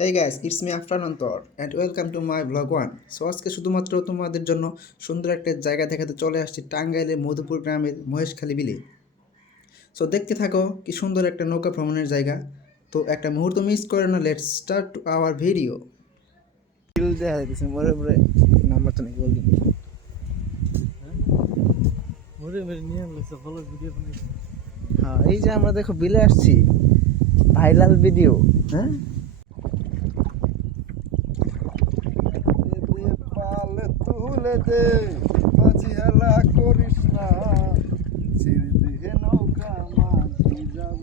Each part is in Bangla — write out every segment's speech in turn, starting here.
Hey guys, it's me Afranantor and welcome to my vlog 1. So আজকে শুধুমাত্র তোমাদের জন্য সুন্দর একটা জায়গা দেখাতে চলে আসছি টাঙ্গাইলের মধুপুর গ্রামের মহেশখালী বিলে। সো দেখতে থাকো কি সুন্দর একটা নৌকা ভ্রমণের জায়গা। তো একটা মুহূর্ত মিস করে না, লেটস স্টার্ট আওয়ার ভিডিও। বিল দেখা যাচ্ছে মোরে মোরে নাম্বারটা নাকি বল দিন। মোরে মোরে নিয়ে লাগছে ভালো ভিডিও বানাইছে। হ্যাঁ, এই যে আমরা দেখো বিলে আসছি, ভাইরাল ভিডিও। হ্যাঁ, তুলে দে মাঝি হেলা করিস না, ছেড়ে দে নৌকা মাঝি যাব।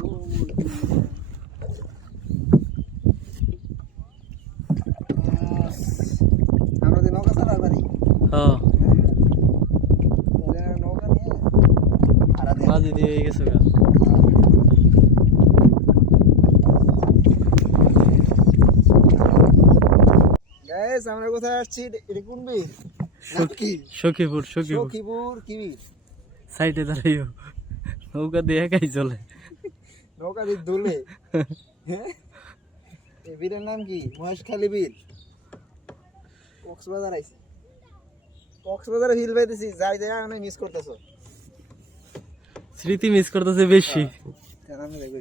আমরা যে নৌকা চালার পারি, হ্যাঁ নৌকা নিয়ে মাঝি দিয়ে গেছে গা। গাইস আমরা কোথায় আসছি? এটা কোন বীর? সখীপুর সখীপুর কি বীর? সাইডে দাঁড়াইও, নৌকা দিয়ে একাই চলে। নৌকা দিয়ে দোলে। হ্যাঁ, এই বীরের নাম কি? মহেশখালী বীর। কক্সবাজার আইছি, কক্সবাজারে হিল পাইতেছি, যাই জায়গা অনেক মিস করতেছো। স্মৃতি মিস করতেছে বেশি। আমি দেখবো